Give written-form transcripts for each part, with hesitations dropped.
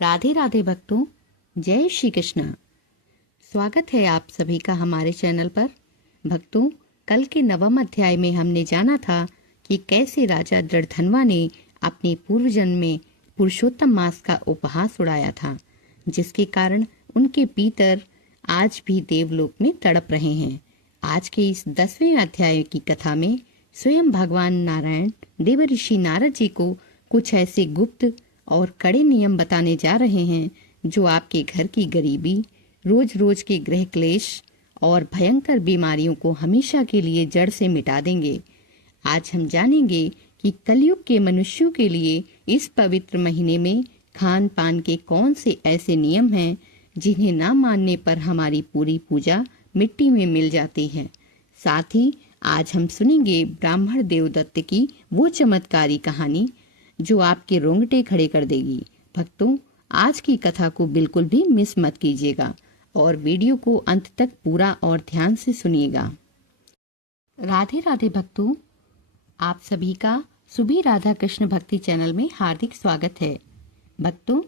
राधे राधे भक्तों, जय श्री कृष्ण। स्वागत है आप सभी का हमारे चैनल पर। भक्तों, कल के 9वें अध्याय में हमने जाना था कि कैसे राजा दृढ़धनवा ने अपने पूर्व जन्म में पुरुषोत्तम मास का उपहास उड़ाया था, जिसके कारण उनके पितर आज भी देवलोक में तड़प रहे हैं। आज के इस 10वें अध्याय की कथा में स्वयं भगवान नारायण देवर्षि नारद जी को कुछ ऐसे गुप्त और कड़े नियम बताने जा रहे हैं जो आपके घर की गरीबी, रोज रोज के गृह क्लेश और भयंकर बीमारियों को हमेशा के लिए जड़ से मिटा देंगे। आज हम जानेंगे कि कलयुग के मनुष्यों के लिए इस पवित्र महीने में खान पान के कौन से ऐसे नियम हैं जिन्हें ना मानने पर हमारी पूरी पूजा मिट्टी में मिल जाती है। साथ ही आज हम सुनेंगे ब्राह्मण देवदत्त की वो चमत्कारी कहानी जो आपके रोंगटे खड़े कर देगी। भक्तों, आज की कथा को बिल्कुल भी मिस मत कीजिएगा और वीडियो को अंत तक पूरा और ध्यान से सुनिएगा। राधे राधे भक्तों, आप सभी का सुबह राधा कृष्ण भक्ति चैनल में हार्दिक स्वागत है। भक्तों,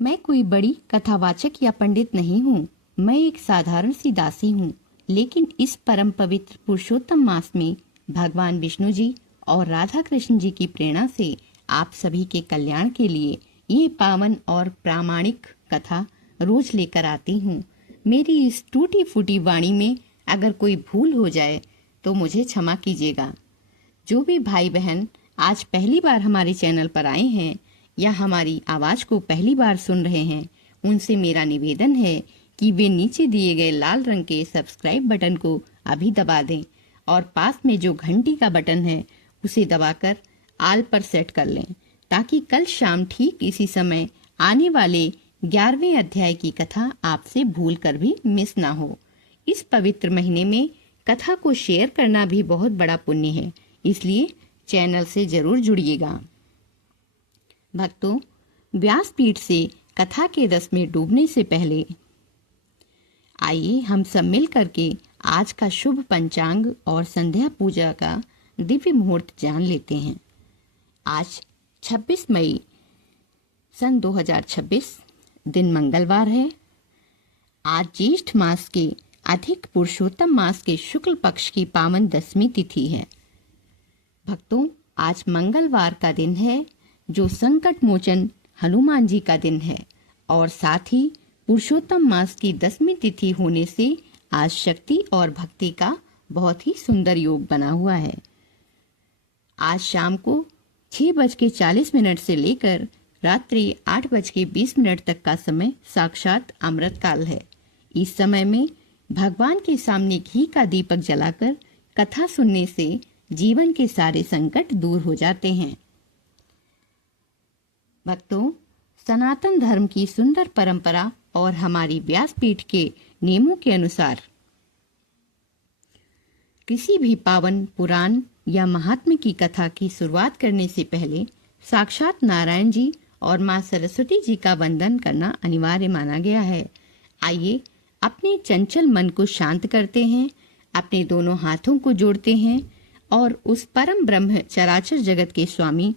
मैं कोई बड़ी कथावाचक या पंडित नहीं हूँ। मैं एक साधारण सी दासी हूँ, लेकिन इस परम पवित्र पुरुषोत्तम मास में भगवान विष्णु जी और राधा कृष्ण जी की प्रेरणा से आप सभी के कल्याण के लिए ये पावन और प्रामाणिक कथा रोज लेकर आती हूँ। मेरी इस टूटी फूटी वाणी में अगर कोई भूल हो जाए तो मुझे क्षमा कीजिएगा। जो भी भाई बहन आज पहली बार हमारे चैनल पर आए हैं या हमारी आवाज को पहली बार सुन रहे हैं, उनसे मेरा निवेदन है कि वे नीचे दिए गए लाल रंग के सब्सक्राइब बटन को अभी दबा दें और पास में जो घंटी का बटन है उसे दबाकर आल पर सेट कर लें, ताकि कल शाम ठीक इसी समय आने वाले 11वें अध्याय की कथा आपसे भूल कर भी मिस ना हो। इस पवित्र महीने में कथा को शेयर करना भी बहुत बड़ा पुण्य है, इसलिए चैनल से जरूर जुड़िएगा। भक्तों, व्यासपीठ से कथा के रस में डूबने से पहले आइए हम सब मिल करके आज का शुभ पंचांग और संध्या पूजा का दिव्य मुहूर्त जान लेते हैं। आज 26 मई सन 2026 दिन मंगलवार है। आज ज्येष्ठ मास के अधिक पुरुषोत्तम मास के शुक्ल पक्ष की पावन 10वीं तिथि है। भक्तों, आज मंगलवार का दिन है जो संकट मोचन हनुमान जी का दिन है और साथ ही पुरुषोत्तम मास की 10वीं तिथि होने से आज शक्ति और भक्ति का बहुत ही सुंदर योग बना हुआ है। आज शाम को 6:40 से लेकर रात्रि 8:20 तक का समय साक्षात अमृत काल है। इस समय में भगवान के सामने घी का दीपक जलाकर कथा सुनने से जीवन के सारे संकट दूर हो जाते हैं। भक्तों, सनातन धर्म की सुंदर परंपरा और हमारी व्यासपीठ के नियमों के अनुसार किसी भी पावन पुराण या महात्म्य की कथा की शुरुआत करने से पहले साक्षात नारायण जी और मां सरस्वती जी का वंदन करना अनिवार्य माना गया है। आइए अपने चंचल मन को शांत करते हैं, अपने दोनों हाथों को जोड़ते हैं और उस परम ब्रह्म चराचर जगत के स्वामी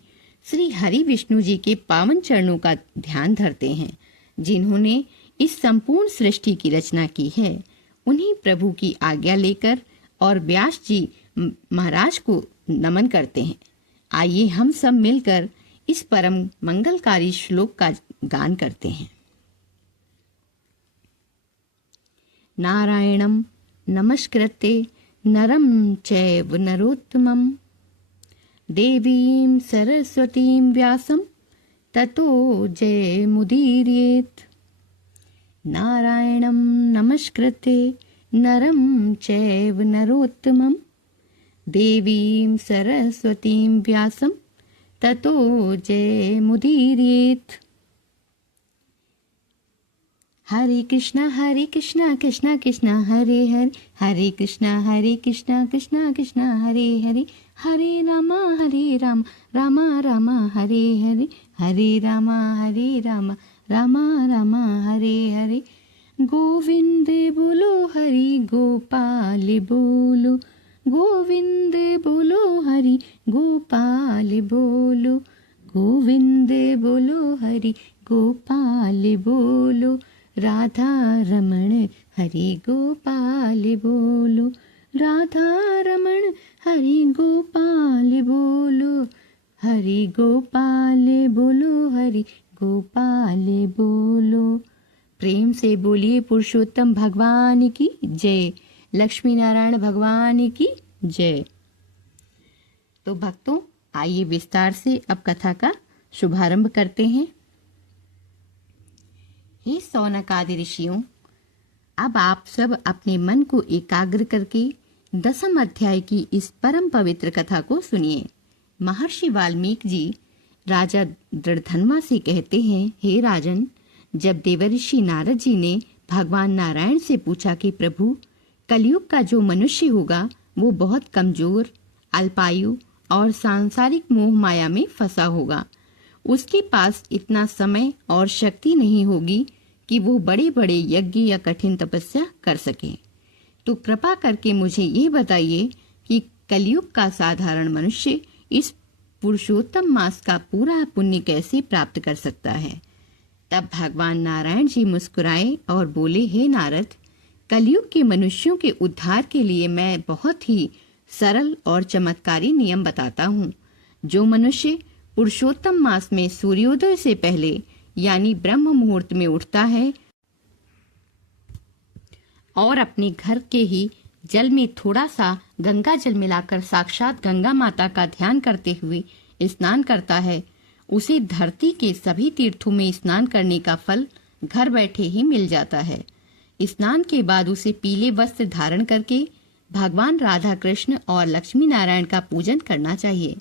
श्री हरि विष्णु जी के पावन चरणों का ध्यान धरते हैं, जिन्होंने इस संपूर्ण सृष्टि की रचना की है। उन्हीं प्रभु की आज्ञा लेकर और व्यास जी महाराज को नमन करते हैं। आइए हम सब मिलकर इस परम मंगलकारी श्लोक का गान करते हैं। नारायणं नमस्कृत्य नरं चैव नरोत्तमं देवीं सरस्वतीं व्यासं ततो जयमुदीरयेत्। नारायणं नमस्कृत्य नरं चैव नरोत्तमं देवीं सरस्वतीं व्यासं ततो जयमुदीरयेत्। हरे कृष्णा कृष्णा कृष्णा हरे हरे, हरे कृष्णा कृष्णा कृष्णा हरे हरे, हरे रामा रामा रामा हरे हरे, हरे रामा रामा रामा हरे हरे। गोविंद बोलो हरि गोपाल बोलो, गोविंद बोलो हरि गोपाल बोलो, गोविंद बोलो, हरि गोपाल बोलो, राधा रमण हरि गोपाल बोलो, राधा रमण हरि गोपाल बोलो, हरि गोपाल बोलो, हरि गोपाल बोलो। प्रेम से बोलिए पुरुषोत्तम भगवान की जय, लक्ष्मी नारायण भगवान की जय। तो भक्तों, आइए विस्तार से अब कथा का शुभारंभ करते हैं। हे सौनक आदि ऋषियों, अब आप सब अपने मन को एकाग्र करके 10वें अध्याय की इस परम पवित्र कथा को सुनिए। महर्षि वाल्मीकि जी राजा दृढ़धन्वा से कहते हैं, हे राजन, जब देवर्षि नारद जी ने भगवान नारायण से पूछा कि प्रभु, कलयुग का जो मनुष्य होगा वो बहुत कमजोर, अल्पायु और सांसारिक मोह माया में फंसा होगा। उसके पास इतना समय और शक्ति नहीं होगी कि वो बड़े बड़े यज्ञ या कठिन तपस्या कर सके। तो कृपा करके मुझे ये बताइए कि कलयुग का साधारण मनुष्य इस पुरुषोत्तम मास का पूरा पुण्य कैसे प्राप्त कर सकता है। तब भगवान नारायण जी मुस्कुराए और बोले, हे नारद, कलयुग के मनुष्यों के उद्धार के लिए मैं बहुत ही सरल और चमत्कारी नियम बताता हूँ। जो मनुष्य पुरुषोत्तम मास में सूर्योदय से पहले यानी ब्रह्म मुहूर्त में उठता है और अपने घर के ही जल में थोड़ा सा गंगा जल मिलाकर साक्षात गंगा माता का ध्यान करते हुए स्नान करता है, उसे धरती के सभी तीर्थों में स्नान करने का फल घर बैठे ही मिल जाता है। स्नान के बाद उसे पीले वस्त्र धारण करके भगवान राधा कृष्ण और लक्ष्मी नारायण का पूजन करना चाहिए।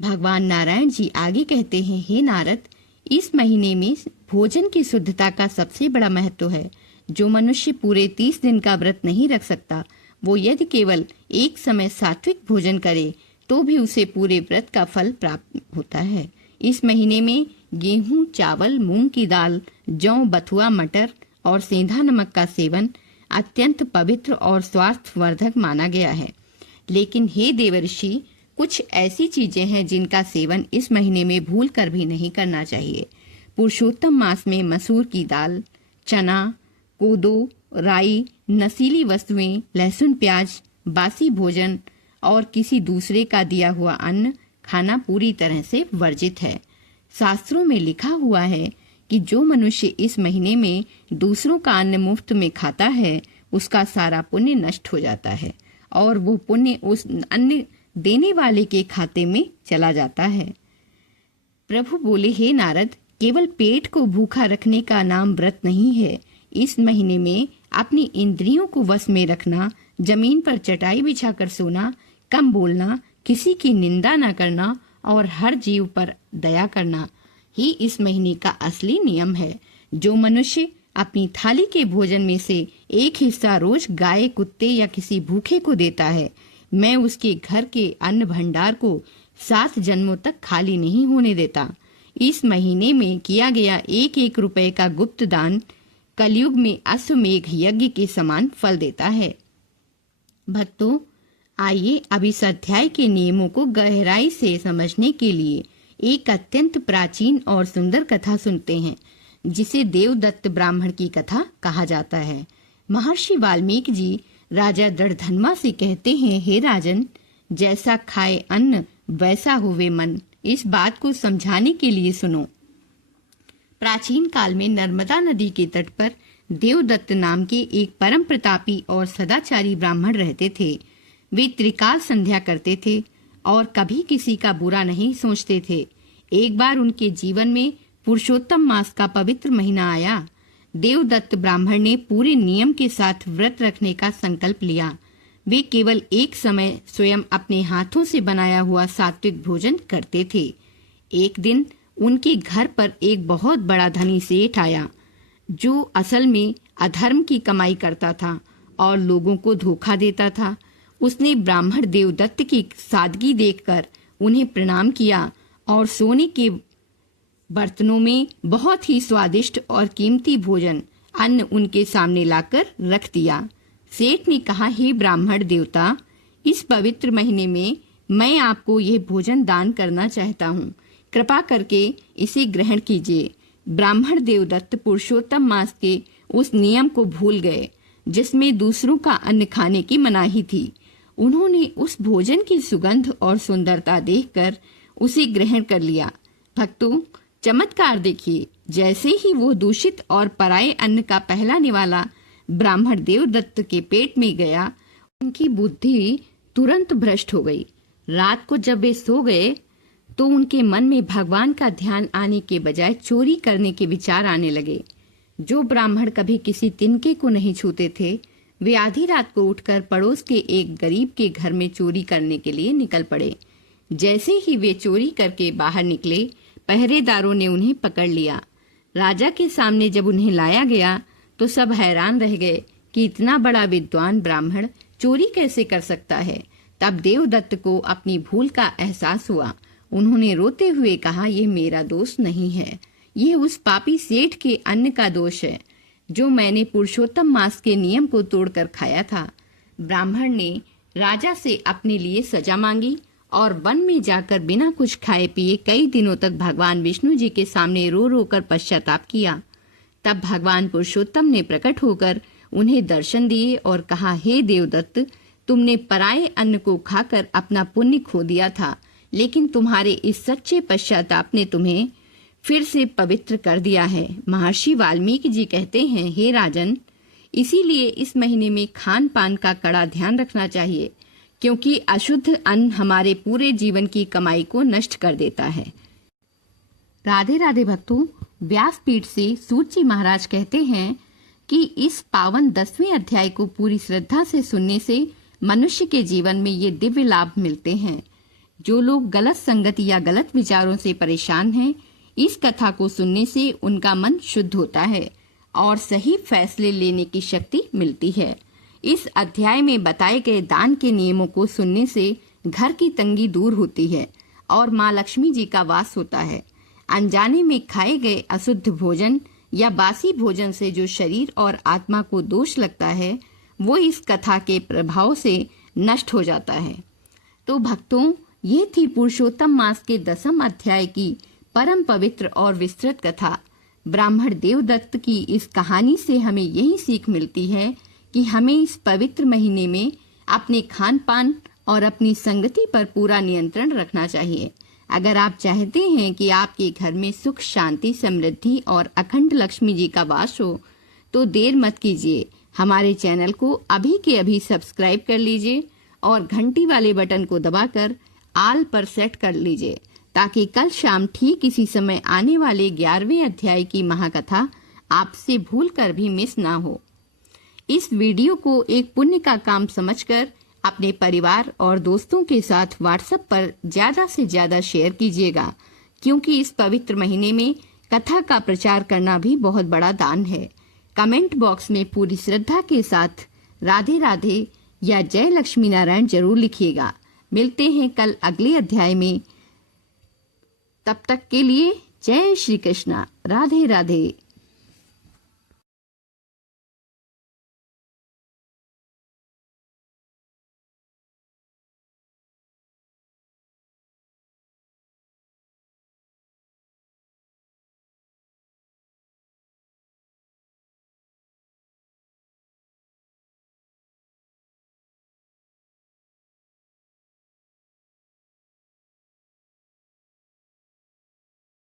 भगवान नारायण जी आगे कहते हैं, हे नारद, इस महीने में भोजन की शुद्धता का सबसे बड़ा महत्व है। जो मनुष्य पूरे 30 दिन का व्रत नहीं रख सकता, वो यदि केवल एक समय सात्विक भोजन करे तो भी उसे पूरे व्रत का फल प्राप्त होता है। इस महीने में गेहूं, चावल, मूंग की दाल, जौ, बथुआ, मटर और सेंधा नमक का सेवन अत्यंत पवित्र और स्वास्थ्यवर्धक माना गया है। लेकिन हे देवर्षि, कुछ ऐसी चीजें हैं जिनका सेवन इस महीने में भूल कर भी नहीं करना चाहिए। पुरुषोत्तम मास में मसूर की दाल, चना, कोदो, राई, नशीली वस्तुएं, लहसुन, प्याज, बासी भोजन और किसी दूसरे का दिया हुआ अन्न खाना पूरी तरह से वर्जित है। शास्त्रों में लिखा हुआ है कि जो मनुष्य इस महीने में दूसरों का अन्न मुफ्त में खाता है, उसका सारा पुण्य नष्ट हो जाता है और वो पुण्य उस अन्न देने वाले के खाते में चला जाता है। प्रभु बोले, हे नारद, केवल पेट को भूखा रखने का नाम व्रत नहीं है। इस महीने में अपनी इंद्रियों को वश में रखना, जमीन पर चटाई बिछाकर सोना, कम बोलना, किसी की निंदा न करना और हर जीव पर दया करना ही इस महीने का असली नियम है। जो मनुष्य अपनी थाली के भोजन में से एक हिस्सा रोज गाय, कुत्ते या किसी भूखे को देता है, मैं उसके घर के अन्न भंडार को 7 जन्मों तक खाली नहीं होने देता। इस महीने में किया गया 1-1 रुपए का गुप्त दान कलयुग में अश्वमेघ यज्ञ के समान फल देता है। भक्तों, आइए अब इस अध्याय के नियमों को गहराई से समझने के लिए एक अत्यंत प्राचीन और सुंदर कथा सुनते हैं, जिसे देवदत्त ब्राह्मण की कथा कहा जाता है। महर्षि वाल्मीकि जी राजा दृढ़धन्वा से कहते हैं, हे राजन, जैसा खाए अन्न वैसा होवे मन। इस बात को समझाने के लिए सुनो। प्राचीन काल में नर्मदा नदी के तट पर देवदत्त नाम के एक परम प्रतापी और सदाचारी ब्राह्मण रहते थे। वे त्रिकाल संध्या करते थे और कभी किसी का बुरा नहीं सोचते थे। एक बार उनके जीवन में पुरुषोत्तम मास का पवित्र महीना आया। देवदत्त ब्राह्मण ने पूरे नियम के साथ व्रत रखने का संकल्प लिया। वे केवल एक समय स्वयं अपने हाथों से बनाया हुआ सात्विक भोजन करते थे। एक दिन उनके घर पर एक बहुत बड़ा धनी सेठ आया, जो असल में अधर्म की कमाई करता था और लोगों को धोखा देता था। उसने ब्राह्मण देवदत्त की सादगी देखकर उन्हें प्रणाम किया और सोने के बर्तनों में बहुत ही स्वादिष्ट और कीमती भोजन अन्न उनके सामने लाकर रख दिया। सेठ ने कहा, हे ब्राह्मण देवता, इस पवित्र महीने में मैं आपको यह भोजन दान करना चाहता हूँ। कृपा करके इसे ग्रहण कीजिए। ब्राह्मण देवदत्त पुरुषोत्तम मास के उस नियम को भूल गए जिसमें दूसरों का अन्न खाने की मनाही थी। उन्होंने उस भोजन की सुगंध और सुंदरता देखकर उसे ग्रहण कर लिया। भक्तों, चमत्कार देखिए, जैसे ही वो दूषित और पराये अन्न का पहला निवाला ब्राह्मण देवदत्त के पेट में गया, उनकी बुद्धि तुरंत भ्रष्ट हो गई। रात को जब वे सो गए तो उनके मन में भगवान का ध्यान आने के बजाय चोरी करने के विचार आने लगे। जो ब्राह्मण कभी किसी तिनके को नहीं छूते थे, वे आधी रात को उठकर पड़ोस के एक गरीब के घर में चोरी करने के लिए निकल पड़े। जैसे ही वे चोरी करके बाहर निकले, पहरेदारों ने उन्हें पकड़ लिया। राजा के सामने जब उन्हें लाया गया तो सब हैरान रह गए कि इतना बड़ा विद्वान ब्राह्मण चोरी कैसे कर सकता है। तब देवदत्त को अपनी भूल का एहसास हुआ। उन्होंने रोते हुए कहा, यह मेरा दोष नहीं है, यह उस पापी सेठ के अन्न का दोष है जो मैंने पुरुषोत्तम मास के नियम को तोड़कर खाया था। ब्राह्मण ने राजा से अपने लिए सजा मांगी और वन में जाकर बिना कुछ खाए पिए कई दिनों तक भगवान विष्णु जी के सामने रो रो कर पश्चाताप किया। तब भगवान पुरुषोत्तम ने प्रकट होकर उन्हें दर्शन दिए और कहा, हे देवदत्त, तुमने पराये अन्न को खाकर अपना पुण्य खो दिया था, लेकिन तुम्हारे इस सच्चे पश्चाताप ने तुम्हें फिर से पवित्र कर दिया है। महर्षि वाल्मीकि जी कहते हैं, हे राजन, इसीलिए इस महीने में खान पान का कड़ा ध्यान रखना चाहिए, क्योंकि अशुद्ध अन्न हमारे पूरे जीवन की कमाई को नष्ट कर देता है। राधे राधे भक्तों, व्यासपीठ से सूत जी महाराज कहते हैं कि इस पावन 10वें अध्याय को पूरी श्रद्धा से सुनने से मनुष्य के जीवन में ये दिव्य लाभ मिलते हैं। जो लोग गलत संगति या गलत विचारों से परेशान हैं, इस कथा को सुनने से उनका मन शुद्ध होता है और सही फैसले लेने की शक्ति मिलती है। इस अध्याय में बताए गए दान के नियमों को सुनने से घर की तंगी दूर होती है और माँ लक्ष्मी जी का वास होता है। अनजाने में खाए गए अशुद्ध भोजन या बासी भोजन से जो शरीर और आत्मा को दोष लगता है, वो इस कथा के प्रभाव से नष्ट हो जाता है। तो भक्तों, ये थी पुरुषोत्तम मास के 10वें अध्याय की परम पवित्र और विस्तृत कथा। ब्राह्मण देवदत्त की इस कहानी से हमें यही सीख मिलती है कि हमें इस पवित्र महीने में अपने खान पान और अपनी संगति पर पूरा नियंत्रण रखना चाहिए। अगर आप चाहते हैं कि आपके घर में सुख, शांति, समृद्धि और अखंड लक्ष्मी जी का वास हो, तो देर मत कीजिए, हमारे चैनल को अभी के अभी सब्सक्राइब कर लीजिए और घंटी वाले बटन को दबाकर आल पर सेट कर लीजिए, ताकि कल शाम ठीक इसी समय आने वाले 11वें अध्याय की महाकथा आपसे भूलकर भी मिस ना हो। इस वीडियो को एक पुण्य का काम समझकर अपने परिवार और दोस्तों के साथ व्हाट्सएप पर ज्यादा से ज्यादा शेयर कीजिएगा, क्योंकि इस पवित्र महीने में कथा का प्रचार करना भी बहुत बड़ा दान है। कमेंट बॉक्स में पूरी श्रद्धा के साथ राधे राधे या जय लक्ष्मी नारायण जरूर लिखिएगा। मिलते हैं कल अगले अध्याय में। तब तक के लिए जय श्री कृष्णा, राधे राधे।